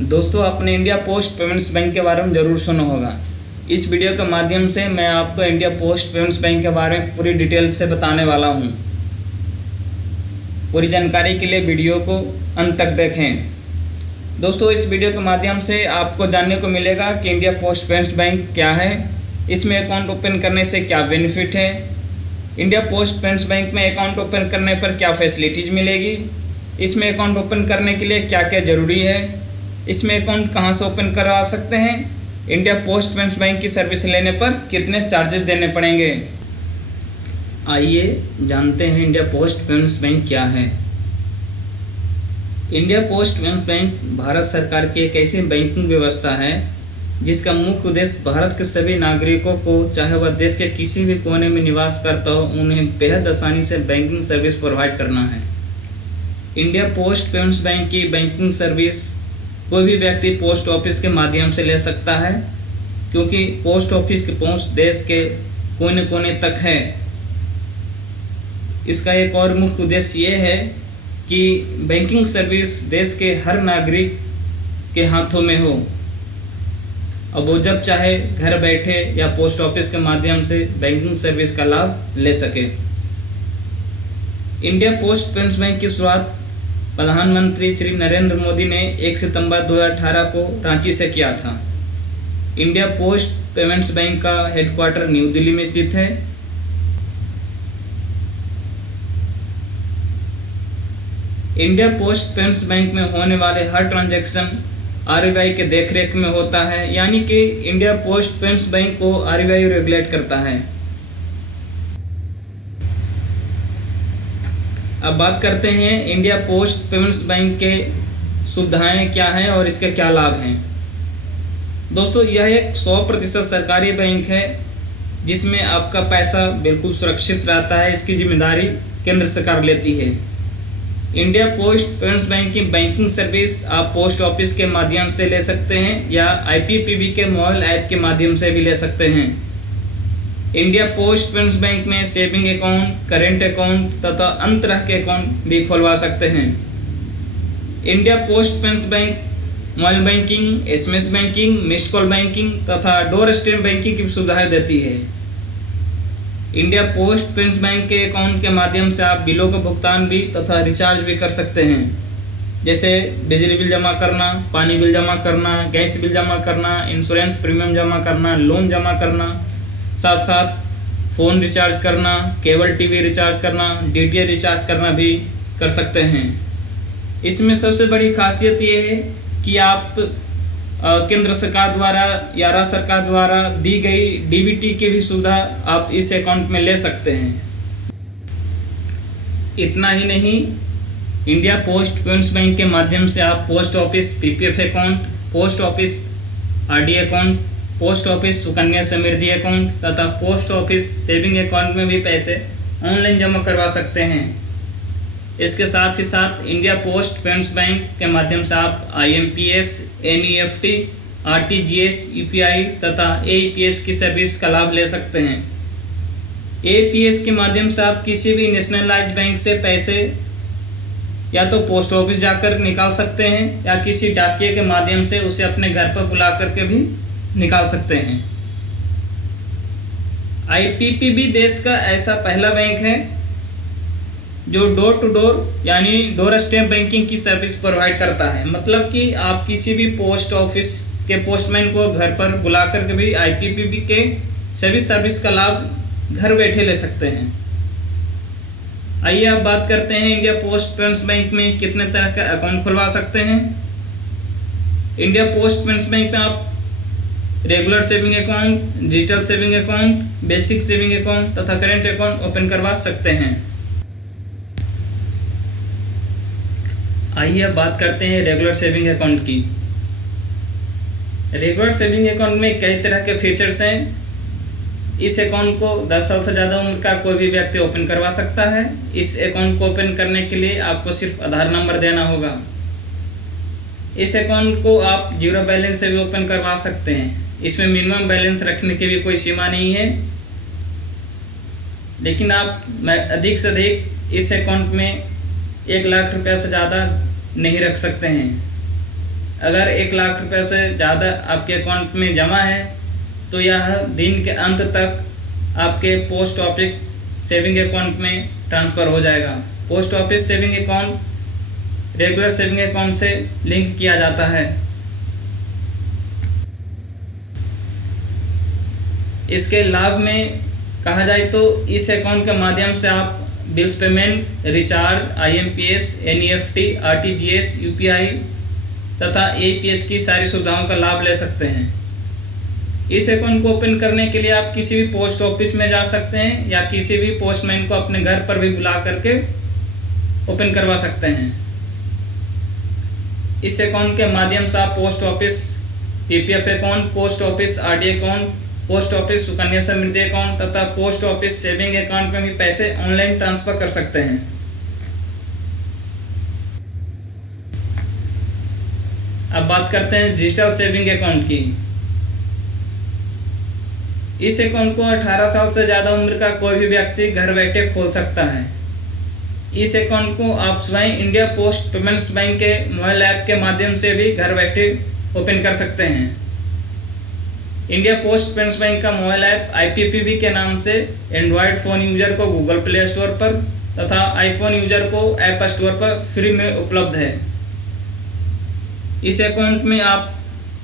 दोस्तों, आपने India post payments bank के बारे में ज़रूर सुना होगा। इस वीडियो के माध्यम से मैं आपको इंडिया पोस्ट पेमेंट्स बैंक के बारे में पूरी डिटेल से बताने वाला हूं। पूरी जानकारी के लिए वीडियो को अंत तक देखें। दोस्तों, इस वीडियो के माध्यम से आपको जानने को मिलेगा कि इंडिया पोस्ट पेमेंट्स बैंक क्या है, इसमें अकाउंट ओपन करने से क्या बेनिफिट है, इंडिया पोस्ट पेमेंट्स बैंक में अकाउंट ओपन करने पर क्या फैसिलिटीज़ मिलेगी, इसमें अकाउंट ओपन करने के लिए क्या क्या ज़रूरी है, इसमें अकाउंट कहां से ओपन करवा सकते हैं, इंडिया पोस्ट पेमेंट्स बैंक की सर्विस लेने पर कितने चार्जेस देने पड़ेंगे। आइए जानते हैं इंडिया पोस्ट पेमेंट्स बैंक क्या है। India post payments bank Bharat सरकार की एक ऐसी बैंकिंग व्यवस्था है जिसका मुख्य उद्देश्य भारत के सभी नागरिकों को, चाहे वह देश के किसी भी कोने में निवास करता हो, उन्हें बेहद आसानी से बैंकिंग सर्विस प्रोवाइड करना है। इंडिया पोस्ट पेमेंट्स बैंक की बैंकिंग सर्विस कोई भी व्यक्ति पोस्ट ऑफिस के माध्यम से ले सकता है, क्योंकि पोस्ट ऑफिस की पहुंच देश के कोने कोने तक है। इसका एक और मुख्य उद्देश्य ये है कि बैंकिंग सर्विस देश के हर नागरिक के हाथों में हो, अब वो जब चाहे घर बैठे या पोस्ट ऑफिस के माध्यम से बैंकिंग सर्विस का लाभ ले सके। इंडिया पोस्ट पेमेंट्स बैंक की शुरुआत प्रधानमंत्री श्री नरेंद्र मोदी ने 1 सितंबर 2018 को रांची से किया था। इंडिया पोस्ट पेमेंट्स बैंक का हेडक्वार्टर न्यू दिल्ली में स्थित है। इंडिया पोस्ट पेमेंट्स बैंक में होने वाले हर ट्रांजैक्शन आरबीआई के देखरेख में होता है, यानी कि इंडिया पोस्ट पेमेंट्स बैंक को आरबीआई रेगुलेट करता है। अब बात करते हैं इंडिया पोस्ट पेमेंट्स बैंक के सुविधाएं क्या हैं और इसके क्या लाभ हैं। दोस्तों, यह एक 100% सरकारी बैंक है जिसमें आपका पैसा बिल्कुल सुरक्षित रहता है। इसकी जिम्मेदारी केंद्र सरकार लेती है। इंडिया पोस्ट पेमेंट्स बैंक की बैंकिंग सर्विस आप पोस्ट ऑफिस के माध्यम से ले सकते हैं या आईपीपीबी के मोबाइल ऐप के माध्यम से भी ले सकते हैं। इंडिया पोस्ट पेमेंट्स बैंक में सेविंग अकाउंट, करेंट अकाउंट तथा अन्य तरह के अकाउंट भी खुलवा सकते हैं। India post payments bank mobile banking, SMS banking, missed call banking तथा डोर स्टेप बैंकिंग की सुविधाएं देती है। इंडिया पोस्ट पेमेंट्स बैंक के अकाउंट के माध्यम से आप बिलों का भुगतान भी तथा रिचार्ज भी कर सकते हैं, जैसे बिजली बिल जमा करना, पानी बिल जमा करना, गैस बिल जमा करना, इंश्योरेंस प्रीमियम जमा करना, लोन जमा करना, साथ साथ फोन रिचार्ज करना, केबल टीवी रिचार्ज करना, डीटीएच रिचार्ज करना भी कर सकते हैं। इसमें सबसे बड़ी खासियत ये है कि आप केंद्र सरकार द्वारा या राज्य सरकार द्वारा दी गई डीबीटी की भी सुविधा आप इस अकाउंट में ले सकते हैं। इतना ही नहीं, इंडिया पोस्ट पेमेंट्स बैंक के माध्यम से आप post office PPF account, post office RD account, post office Sukanya Samriddhi account तथा पोस्ट ऑफिस सेविंग अकाउंट में भी पैसे ऑनलाइन जमा करवा सकते हैं। इसके साथ ही साथ इंडिया पोस्ट पेमेंट्स बैंक के माध्यम से आप आईएमपीएस, एनईएफटी, आरटीजीएस, यूपीआई तथा एईपीएस की सर्विस का लाभ ले सकते हैं। एईपीएस के माध्यम से आप किसी भी नेशनलाइज्ड बैंक से पैसे या तो पोस्ट ऑफिस जाकर निकाल सकते हैं या किसी डाकिये के माध्यम से उसे अपने घर पर बुला करके भी निकाल सकते हैं। आईपीपीबी देश का ऐसा पहला बैंक है जो डोर टू डोर यानी डोर स्टेप बैंकिंग की सर्विस प्रोवाइड करता है। मतलब कि आप किसी भी पोस्ट ऑफिस के पोस्टमैन को घर पर बुला करके भी आईपीपीबी के सर्विस का लाभ घर बैठे ले सकते हैं। आइए अब बात करते हैं इंडिया पोस्ट पेमेंट्स बैंक में कितने तरह का अकाउंट खुलवा सकते हैं। इंडिया पोस्ट पेमेंट्स बैंक में आप regular saving account, digital saving account, basic saving account तथा करेंट अकाउंट ओपन करवा सकते हैं। आइए अब बात करते हैं रेगुलर सेविंग अकाउंट की। रेगुलर सेविंग अकाउंट में कई तरह के फीचर्स हैं। इस अकाउंट को 10 साल से ज़्यादा उम्र का कोई भी व्यक्ति ओपन करवा सकता है। इस अकाउंट को ओपन करने के लिए आपको सिर्फ आधार नंबर देना होगा। इस अकाउंट को आप जीरो बैलेंस से भी ओपन करवा सकते हैं। इसमें मिनिमम बैलेंस रखने की भी कोई सीमा नहीं है, लेकिन आप अधिक से अधिक इस अकाउंट में 1 लाख रुपया से ज़्यादा नहीं रख सकते हैं। अगर 1 लाख रुपए से ज़्यादा आपके अकाउंट में जमा है तो यह दिन के अंत तक आपके पोस्ट ऑफिस सेविंग अकाउंट में ट्रांसफ़र हो जाएगा। Post office saving account regular saving account से लिंक किया जाता है। इसके लाभ में कहा जाए तो इस अकाउंट के माध्यम से आप bills payment, recharge, IMPS, NEFT, RTGS, UPI तथा APS की सारी सुविधाओं का लाभ ले सकते हैं। इस अकाउंट को ओपन करने के लिए आप किसी भी पोस्ट ऑफिस में जा सकते हैं या किसी भी पोस्टमैन को अपने घर पर भी बुला करके ओपन करवा सकते हैं। इस अकाउंट के माध्यम से आप post office PPF account, post office RD account, post office Sukanya Samriddhi account तथा पोस्ट ऑफिस सेविंग अकाउंट में भी पैसे ऑनलाइन ट्रांसफर कर सकते हैं। अब बात करते हैं डिजिटल सेविंग अकाउंट की। इस अकाउंट को 18 साल से ज़्यादा उम्र का कोई भी व्यक्ति घर बैठे खोल सकता है। इस अकाउंट को आप स्वयं इंडिया पोस्ट पेमेंट्स बैंक के मोबाइल ऐप के माध्यम से भी घर बैठे ओपन कर सकते हैं। इंडिया पोस्ट पेमेंट्स बैंक का मोबाइल ऐप IPPB के नाम से एंड्रॉयड फ़ोन यूजर को गूगल प्ले स्टोर पर तथा आईफोन यूजर को ऐप स्टोर पर फ्री में उपलब्ध है। इस अकाउंट में आप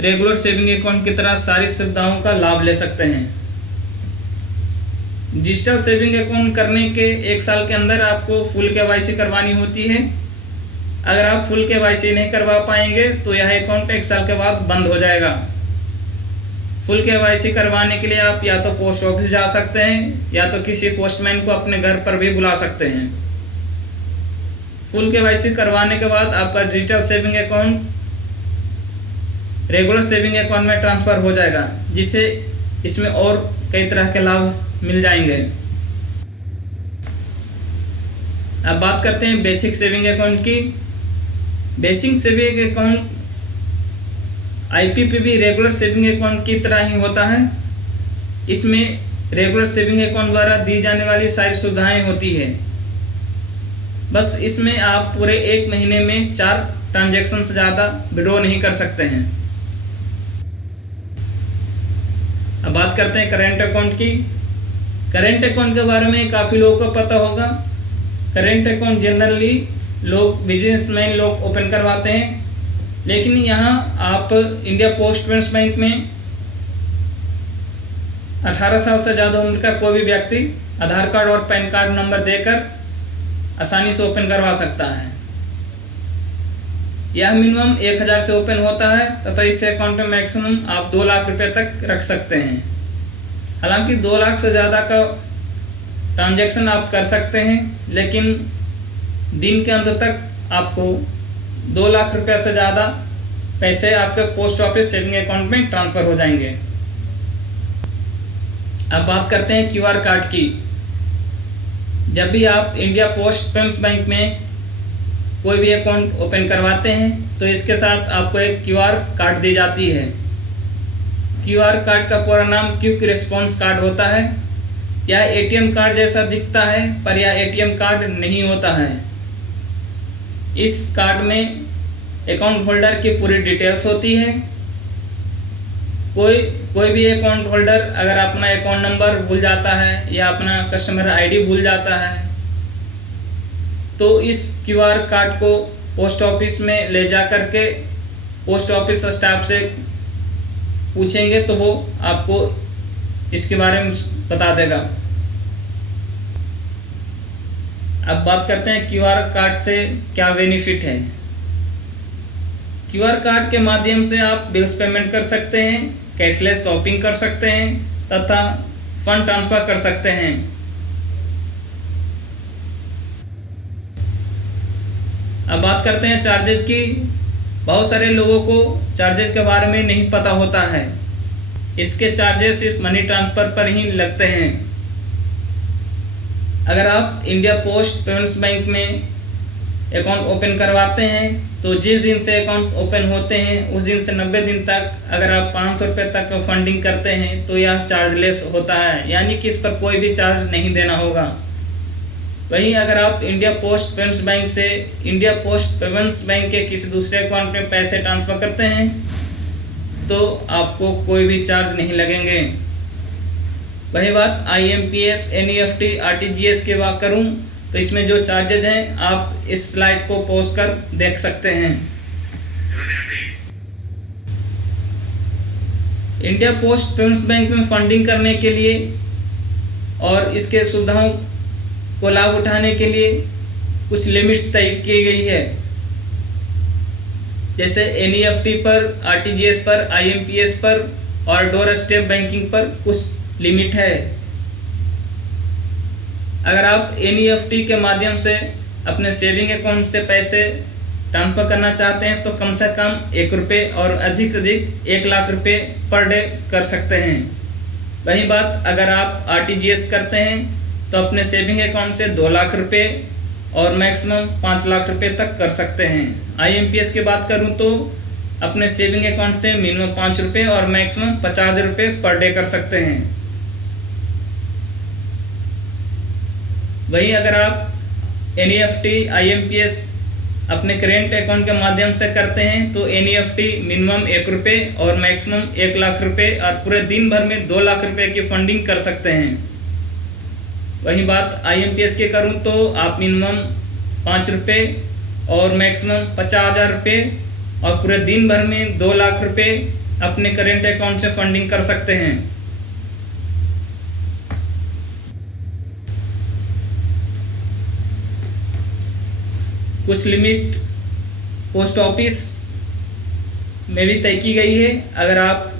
रेगुलर सेविंग अकाउंट की तरह सारी सुविधाओं का लाभ ले सकते हैं। डिजिटल सेविंग अकाउंट करने के 1 साल के अंदर आपको फुल KYC करवानी होती है। अगर आप फुल KYC नहीं करवा पाएंगे तो यह अकाउंट 1 साल के बाद बंद हो जाएगा। फुल KYC करवाने के लिए आप या तो पोस्ट ऑफिस जा सकते हैं या तो किसी पोस्टमैन को अपने घर पर भी बुला सकते हैं। फुल KYC करवाने के बाद आपका digital saving account regular saving account में ट्रांसफ़र हो जाएगा, जिससे इसमें और कई तरह के लाभ मिल जाएंगे। अब बात करते हैं बेसिक सेविंग अकाउंट की। Basic saving account IPPB regular saving account की तरह ही होता है। इसमें रेगुलर सेविंग अकाउंट द्वारा दी जाने वाली सारी सुविधाएं होती है। बस इसमें आप पूरे 1 महीने में 4 ट्रांजैक्शन से ज़्यादा विड्रॉ नहीं कर सकते हैं। अब बात करते हैं करेंट अकाउंट की। करेंट अकाउंट के बारे में काफ़ी लोगों को पता होगा। करेंट अकाउंट जनरली लोग बिजनेसमैन लोग ओपन करवाते हैं, लेकिन यहाँ आप इंडिया पोस्ट पेमेंट्स बैंक में 18 साल से ज़्यादा उम्र का कोई भी व्यक्ति आधार कार्ड और पैन कार्ड नंबर देकर आसानी से ओपन करवा सकता है। यह मिनिमम 1000 से ओपन होता है तथा इस अकाउंट में मैक्सिमम आप 2 लाख रुपए तक रख सकते हैं। हालांकि 2 लाख से ज़्यादा का ट्रांजैक्शन आप कर सकते हैं, लेकिन दिन के अंत तक आपको 2 लाख रुपए से ज़्यादा पैसे आपके पोस्ट ऑफिस सेविंग अकाउंट में ट्रांसफ़र हो जाएंगे। अब बात करते हैं QR कार्ड की। जब भी आप इंडिया पोस्ट पेमेंट्स बैंक में कोई भी अकाउंट ओपन करवाते हैं तो इसके साथ आपको एक QR कार्ड दी जाती है। QR कार्ड का पूरा नाम क्विक रिस्पॉन्स कार्ड होता है। यह ATM कार्ड जैसा दिखता है, पर यह ATM कार्ड नहीं होता है। इस कार्ड में अकाउंट होल्डर की पूरी डिटेल्स होती है। कोई भी अकाउंट होल्डर अगर अपना अकाउंट नंबर भूल जाता है या अपना कस्टमर ID भूल जाता है तो इस QR कार्ड को पोस्ट ऑफिस में ले जा करके पोस्ट ऑफिस स्टाफ से पूछेंगे तो वो आपको इसके बारे में बता देगा। अब बात करते हैं QR कार्ड से क्या बेनिफिट है। QR कार्ड के माध्यम से आप बिल्स पेमेंट कर सकते हैं, कैशलेस शॉपिंग कर सकते हैं तथा फंड ट्रांसफर कर सकते हैं। अब बात करते हैं चार्जेज की। बहुत सारे लोगों को चार्जेस के बारे में नहीं पता होता है। इसके चार्जेस सिर्फ मनी ट्रांसफ़र पर ही लगते हैं। अगर आप इंडिया पोस्ट पेमेंट्स बैंक में अकाउंट ओपन करवाते हैं तो जिस दिन से अकाउंट ओपन होते हैं उस दिन से 90 दिन तक अगर आप 500 रुपये तक फंडिंग करते हैं तो यह चार्जलेस होता है, यानी कि इस पर कोई भी चार्ज नहीं देना होगा। वहीं अगर आप इंडिया पोस्ट पेमेंट्स बैंक से इंडिया पोस्ट पेमेंट्स बैंक के किसी दूसरे अकाउंट में पैसे ट्रांसफ़र करते हैं तो आपको कोई भी चार्ज नहीं लगेंगे। वही बात IMPS, NEFT, RTGS की बात करूं तो इसमें जो चार्जेज हैं आप इस स्लाइड को पॉज कर देख सकते हैं। इंडिया पोस्ट पेमेंट्स बैंक में फंडिंग करने के लिए और इसके सुविधाओं को लाभ उठाने के लिए कुछ लिमिट्स तय की गई है। जैसे NEFT पर, RTGS पर, IMPS पर और डोर स्टेप बैंकिंग पर कुछ लिमिट है। अगर आप NEFT के माध्यम से अपने सेविंग अकाउंट से पैसे ट्रांसफर करना चाहते हैं तो कम से कम ₹1 और अधिक से अधिक 1 लाख रुपए पर डे कर सकते हैं। वही बात अगर आप RTGS करते हैं तो अपने सेविंग अकाउंट से 2 लाख रुपए और मैक्सिमम 5 लाख रुपए तक कर सकते हैं। IMPS की बात करूं तो अपने सेविंग अकाउंट से मिनिमम ₹5 और मैक्सिमम 50,000 रुपए पर डे कर सकते हैं। वहीं अगर आप NEFT, IMPS अपने करेंट अकाउंट के माध्यम से करते हैं तो NEFT मिनिमम ₹1 और मैक्सिमम 1 लाख रुपए और पूरे दिन भर में 2 लाख रुपए की फंडिंग कर सकते हैं। वही बात IMPS की करूं तो आप मिनिमम ₹5 और मैक्सिमम 50,000 रुपए और पूरे दिन भर में 2 लाख रुपए अपने करेंट अकाउंट से फंडिंग कर सकते हैं। कुछ लिमिट पोस्ट ऑफिस में भी तय की गई है। अगर आप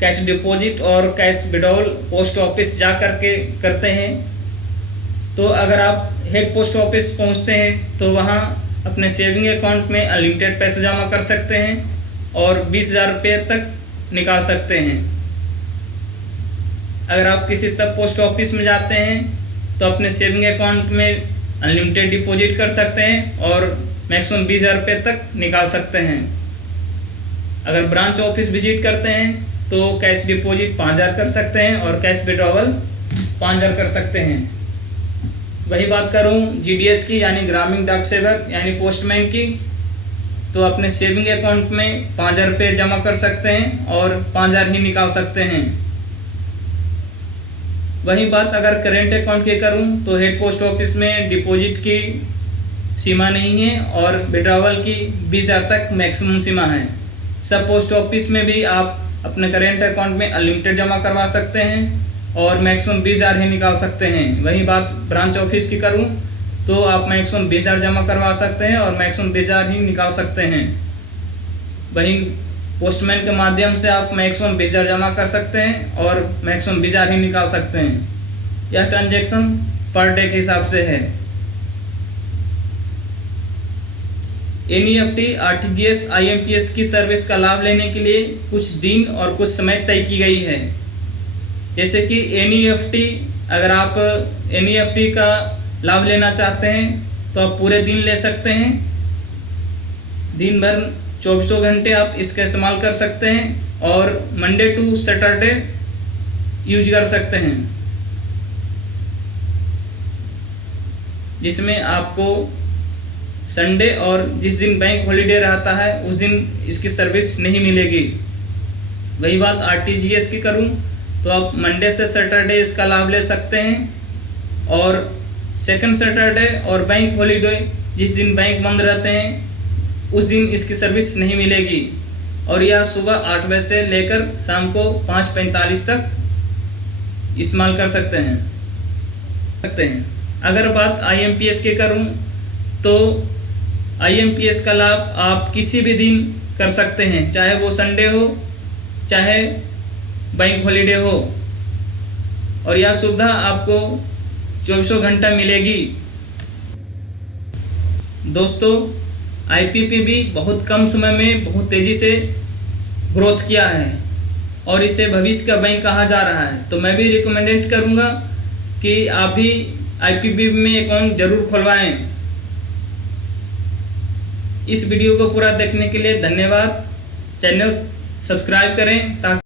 कैश डिपॉजिट और कैश विड्रॉल पोस्ट ऑफिस जा करके करते हैं तो अगर आप हेड पोस्ट ऑफिस पहुंचते हैं तो वहां अपने सेविंग अकाउंट में अनलिमिटेड पैसे जमा कर सकते हैं और 20,000 रुपये तक निकाल सकते हैं। अगर आप किसी सब पोस्ट ऑफिस में जाते हैं तो अपने सेविंग अकाउंट में अनलिमिटेड डिपॉजिट कर सकते हैं और मैक्सिमम 20,000 रुपये तक निकाल सकते हैं। अगर ब्रांच ऑफिस विजिट करते हैं तो कैश डिपॉजिट 5,000 कर सकते हैं और कैश विड्रॉवल 5,000 कर सकते हैं। वही बात करूं GDS की यानी ग्रामीण डाक सेवक यानी पोस्टमैन की तो अपने सेविंग अकाउंट में 5,000 रुपये जमा कर सकते हैं और 5,000 ही निकाल सकते हैं। वही बात अगर करेंट अकाउंट की करूं तो हेड पोस्ट ऑफिस में डिपॉजिट की सीमा नहीं है और विड्रॉवल की 20,000 तक मैक्सिमम सीमा है। सब पोस्ट ऑफिस में भी आप अपने करेंट अकाउंट में अनलिमिटेड जमा करवा सकते हैं और मैक्सिमम 20,000 ही निकाल सकते हैं। वही बात ब्रांच ऑफिस की करूं तो आप मैक्सिमम 20,000 जमा करवा सकते हैं और मैक्सिमम 20,000 ही निकाल सकते हैं। वहीं पोस्टमैन के माध्यम से आप मैक्सिमम 20,000 जमा कर सकते हैं और मैक्सिमम 20,000 ही निकाल सकते हैं। यह ट्रांजैक्शन पर डे के हिसाब से है। NEFT, RTGS, IMPS की सर्विस का लाभ लेने के लिए कुछ दिन और कुछ समय तय की गई है। जैसे कि NEFT, अगर आप NEFT का लाभ लेना चाहते हैं तो आप पूरे दिन ले सकते हैं। दिन भर 24 घंटे आप इसका इस्तेमाल कर सकते हैं और मंडे टू सैटरडे यूज कर सकते हैं, जिसमें आपको संडे और जिस दिन बैंक हॉलीडे रहता है उस दिन इसकी सर्विस नहीं मिलेगी। वही बात RTGS की करूं तो आप मंडे से सैटरडे इसका लाभ ले सकते हैं और सेकंड सैटरडे और बैंक हॉलीडे जिस दिन बैंक बंद रहते हैं उस दिन इसकी सर्विस नहीं मिलेगी और यह सुबह 8 बजे से लेकर शाम को 5:45 तक इस्तेमाल कर सकते हैं। अगर बात IMPS की करूं तो IMPS का लाभ आप किसी भी दिन कर सकते हैं, चाहे वो संडे हो चाहे बैंक हॉलीडे हो, और यह सुविधा आपको 24 घंटा मिलेगी। दोस्तों, IPP भी बहुत कम समय में बहुत तेजी से ग्रोथ किया है और इसे भविष्य का बैंक कहा जा रहा है। तो मैं भी रिकमेंडेड करूंगा कि आप भी IPP में अकाउंट जरूर खुलवाएं। इस वीडियो को पूरा देखने के लिए धन्यवाद। चैनल सब्सक्राइब करें ताकि